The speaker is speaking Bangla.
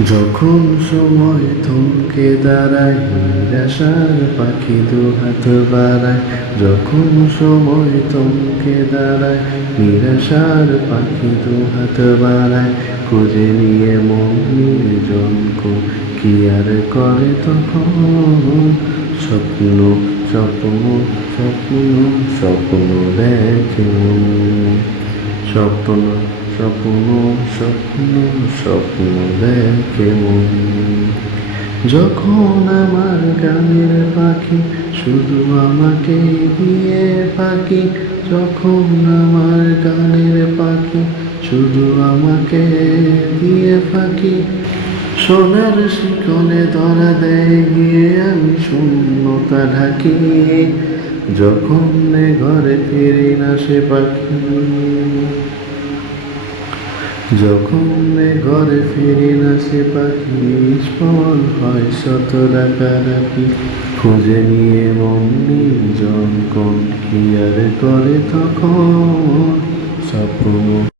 যখন সময় থমকে দাঁড়ায়, নিরাশার পাখি দুহাত বাড়ায়। যখন সময় থমকে দাঁড়ায়, নিরাশার পাখি দুহাত বাড়ায়। খুঁজে নিয়ে মন নির্জনকে কি আর করে তখন। স্বপ্ন স্বপ্ন স্বপ্ন স্বপ্ন দেখে মন। স্বপ্ন স্বপ্ন স্বপ্ন স্বপ্ন দেখে মন। যখন আমার গানের পাখি শুধু আমাকে দিয়ে ফাঁকি। যখন আমার গানের পাখি শুধু আমাকে দিয়ে ফাঁকি। সোনার শিকলে ধরা দেয় গিয়ে আমি শূন্যতা ঢাকি। যখন ঘরে ফিরি না সে পাখি। যখন ঘরে ফিরি না সে পাখি, নিষ্ফল হয় শত ডাকাডাকি। খুঁজে নিয়ে মন নির্জন কোন কি আর করে তখন। স্বপ্ন